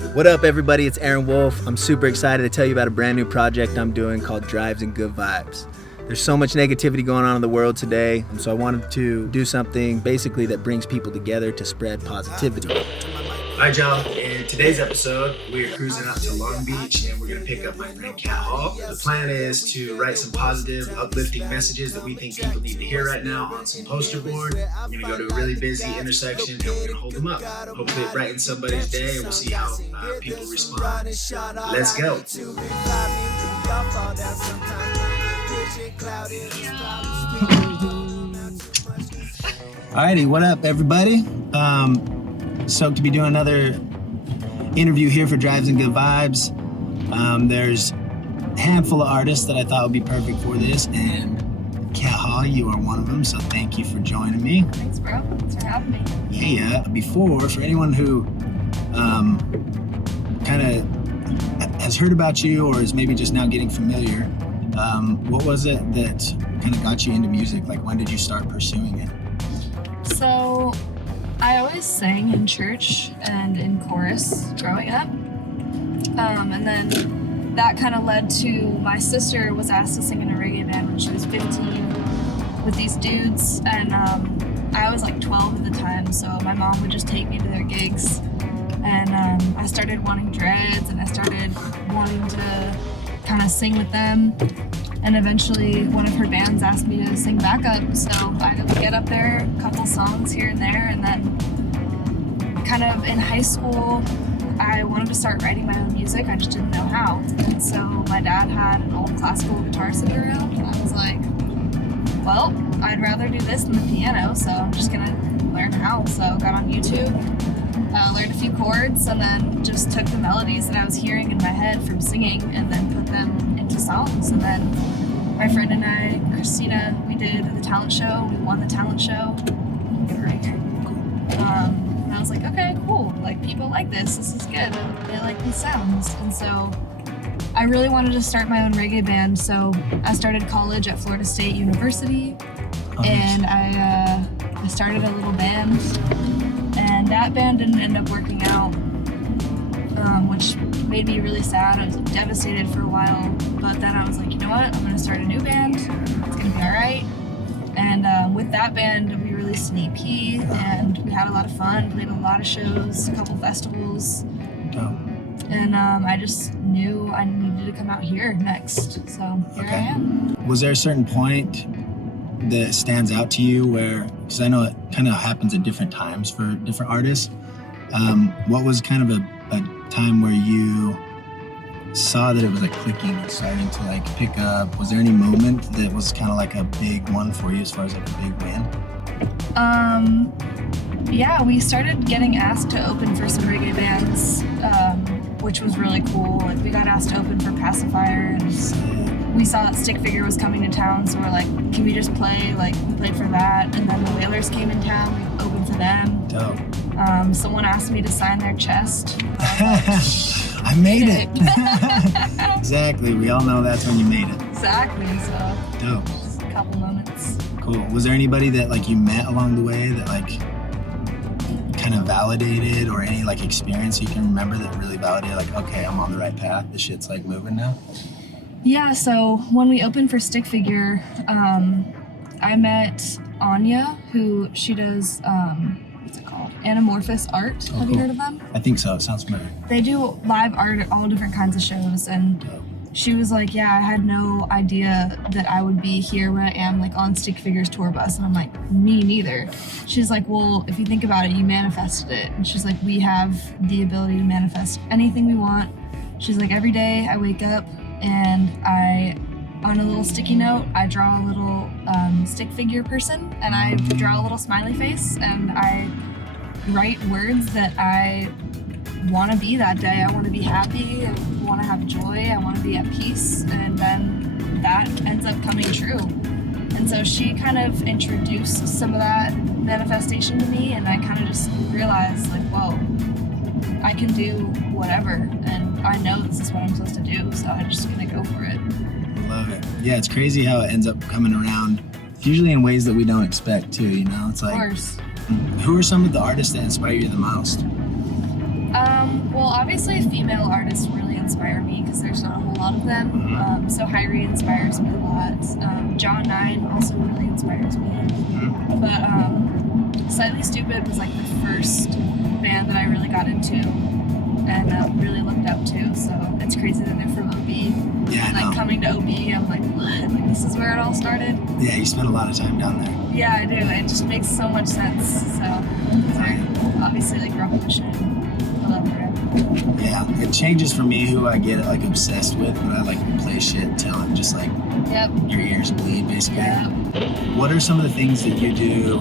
What up, everybody? It's Aaron Wolf. I'm super excited to tell you about a brand new project I'm doing called Drives and Good Vibes. There's so much negativity going on in the world today, and so I wanted to do something basically that brings people together to spread positivity. All right, y'all. In today's episode, we're cruising out to Long Beach, and we're going to pick up my friend Cat Hall. The plan is to write some positive, uplifting messages that we think people need to hear right now on some poster board. We're going to go to a really busy intersection, and we're going to hold them up. Hopefully it brightens somebody's day, and we'll see how people respond. Let's go. Alrighty, what up, everybody? Stoked to be doing another interview here for Drives and Good Vibes. There's a handful of artists that I thought would be perfect for this, and Cat Hall, you are one of them, so thank you for joining me. Thanks, bro. Thanks for having me. Yeah, for anyone who kind of has heard about you or is maybe just now getting familiar, what was it that kind of got you into music? Like, when did you start pursuing it? So, I always sang in church and in chorus growing up. And then that kind of led to my sister was asked to sing in a reggae band when she was 15 with these dudes. And I was like 12 at the time, so my mom would just take me to their gigs. And I started wanting dreads, and I started wanting to kind of sing with them. And eventually one of her bands asked me to sing backup, so I would get up there, a couple songs here and there, and then kind of in high school, I wanted to start writing my own music, I just didn't know how. And so my dad had an old classical guitar sitting around, and I was like, well, I'd rather do this than the piano, so I'm just gonna learn how. So I got on YouTube, learned a few chords, and then just took the melodies that I was hearing in my head from singing and then put them into songs. And then my friend and I, Christina, we did the talent show. We won the talent show. Get it right here. And I was like, okay, cool. Like, people like this. This is good. They like these sounds. And so I really wanted to start my own reggae band. So I started college at Florida State University, and I started a little band. And that band didn't end up working out, which made me really sad. I was devastated for a while, but then I was like, you know what? I'm gonna start a new band. It's gonna be all right. And with that band, we released an EP, and we had a lot of fun, played a lot of shows, a couple festivals. Dope. And I just knew I needed to come out here next, so here I am. Was there a certain point that stands out to you where, because I know it kind of happens at different times for different artists, what was kind of a time where you saw that it was like clicking and starting to like pick up? Was there any moment that was kind of like a big one for you as far as like a big win? Yeah, we started getting asked to open for some reggae bands, which was really cool. Like, we got asked to open for Pacifier, and we saw that Stick Figure was coming to town, so we're like, can we just play? Like, we played for that, and then the Wailers came in town, we opened for them. Dope. Someone asked me to sign their chest. I made it. Exactly, we all know that's when you made it. Exactly, so Dope. just a couple moments. Cool. Was there anybody that like you met along the way that like kind of validated, or any like experience you can remember that really validated, like, okay, I'm on the right path, this shit's like moving now? Yeah, so when we opened for Stick Figure, I met Anya, who she does, what's it called? Anamorphous art. Oh, Have cool. you heard of them? I think so. It sounds familiar. They do live art at all different kinds of shows, and Dope. she was like, yeah, I had no idea that I would be here where I am, like on Stick Figure's tour bus. And I'm like, me neither. She's like, well, if you think about it, you manifested it. And she's like, we have the ability to manifest anything we want. She's like, every day I wake up and on a little sticky note, I draw a little stick figure person, and I draw a little smiley face, and I write words that I want to be that day. I want to be happy, I want to have joy, I want to be at peace, and then that ends up coming true. And so she kind of introduced some of that manifestation to me, and I kind of just realized, like, whoa, I can do whatever, and I know this is what I'm supposed to do, so I'm just gonna go for it. Love it. Yeah, it's crazy how it ends up coming around, usually in ways that we don't expect too, you know? It's like, Of course. who are some of the artists that inspire you the most? Well, obviously female artists really inspire me because there's not a whole lot of them. So Hyrie inspires me a lot. John 9 also really inspires me. But Slightly Stupid was like the first band that I really got into and really looked up to. So it's crazy that they're from OB. Yeah, I know. Like coming to OB, I'm like, what? Like this is where it all started? Yeah, you spent a lot of time down there. Yeah, I do. It just makes so much sense. So obviously like Revolution. I love it. Yeah, it changes for me who I get like obsessed with, but I like play shit until I'm just like, your ears bleed basically. Yep. What are some of the things that you do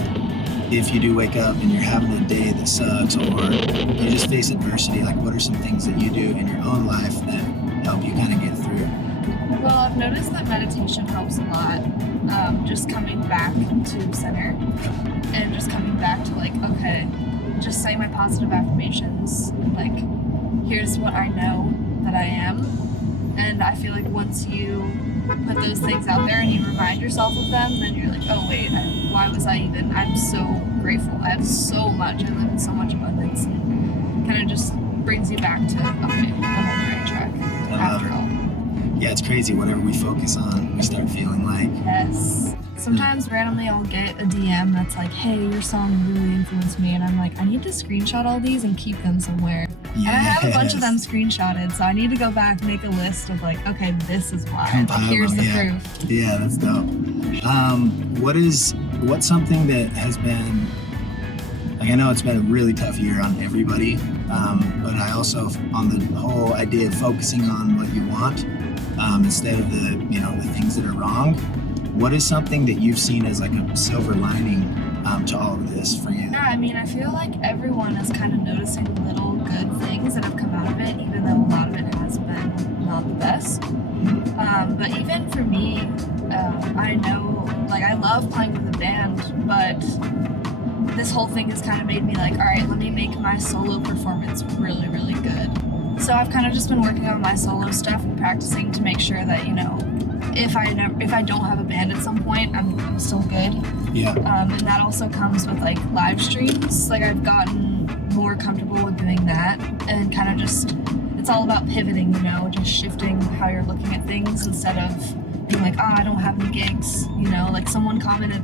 if you do wake up and you're having a day that sucks, or you just face adversity? Like, what are some things that you do in your own life that help you kind of get through? Well, I've noticed that meditation helps a lot. Just coming back to center and just coming back to like, okay, just saying my positive affirmations. Like, here's what I know that I am. And I feel like once you put those things out there and you remind yourself of them, then you're like, oh wait, why was I even? I'm so grateful. I have so much. I live in so much abundance. And kind of just brings you back to, okay, I'm on the right track after all. Yeah, it's crazy. Whatever we focus on, we start feeling like. Yes. Sometimes randomly I'll get a DM that's like, hey, your song really influenced me. And I'm like, I need to screenshot all these and keep them somewhere. Yes. And I have a bunch of them screenshotted, so I need to go back, make a list of like, okay, this is why. Compile Here's them, the yeah. proof. Yeah, that's dope. What's something that has been, like, I know it's been a really tough year on everybody, but I also, on the whole idea of focusing on what you want, instead of the things that are wrong, what is something that you've seen as like a silver lining to all of this for you? Yeah, I mean, I feel like everyone is kind of noticing little good things that have come out of it, even though a lot of it has been not the best. But even for me, I know, like, I love playing with a band, but this whole thing has kind of made me like, all right, let me make my solo performance really, really good. So I've kind of just been working on my solo stuff and practicing to make sure that, if I don't have a band at some point, I'm still good. Yeah. And that also comes with like live streams. Like I've gotten more comfortable with doing that and kind of just, it's all about pivoting, just shifting how you're looking at things instead of being like, I don't have any gigs. Like someone commented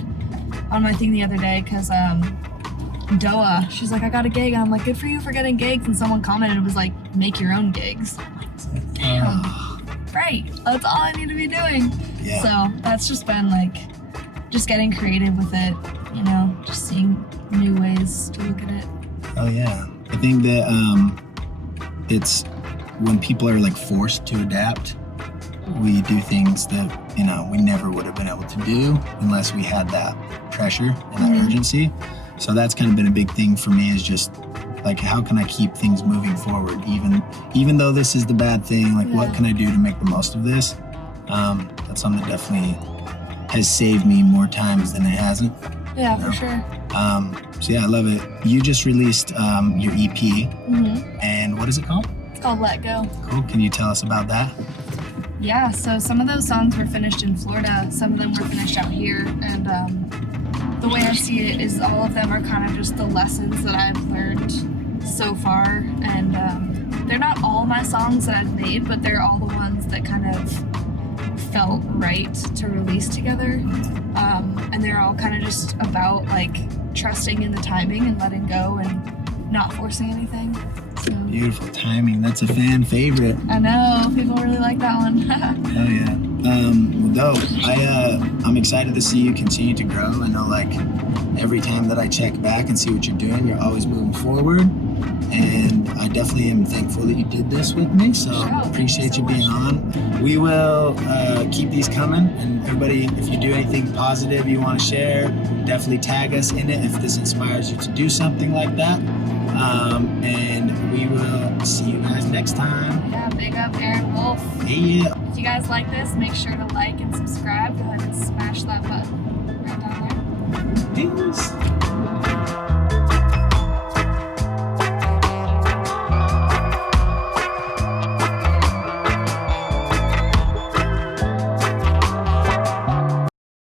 on my thing the other day because Doa, she's like, I got a gig, and I'm like, good for you for getting gigs. And someone commented, it was like, make your own gigs. Damn. Right, that's all I need to be doing. Yeah. So that's just been like, just getting creative with it, just seeing new ways to look at it. Oh yeah, I think that it's when people are like forced to adapt, we do things that we never would have been able to do unless we had that pressure and that urgency. So that's kind of been a big thing for me, is just like, how can I keep things moving forward, even though this is the bad thing? Like, what can I do to make the most of this? That's something that definitely has saved me more times than it hasn't. Yeah, for sure. So yeah, I love it. You just released your EP, and what is it called? It's called Let Go. Cool. Can you tell us about that? Yeah, so some of those songs were finished in Florida, some of them were finished out here, and the way I see it is all of them are kind of just the lessons that I've learned so far, and they're not all my songs that I've made, but they're all the ones that kind of felt right to release together, and they're all kind of just about like trusting in the timing and letting go and not forcing anything. So, beautiful timing. That's a fan favorite. I know, people really like that one. Oh yeah. Well, dope. I'm excited to see you continue to grow. I know, like, every time that I check back and see what you're doing, you're always moving forward. And I definitely am thankful that you did this with me. So appreciate you being on. We will keep these coming. And everybody, if you do anything positive you want to share, definitely tag us in it if this inspires you to do something like that. And we will see you guys next time. Yeah, big up Aaron Wolf. Yeah. If you guys like this, make sure to like and subscribe. Go ahead and smash that button right down there. Peace.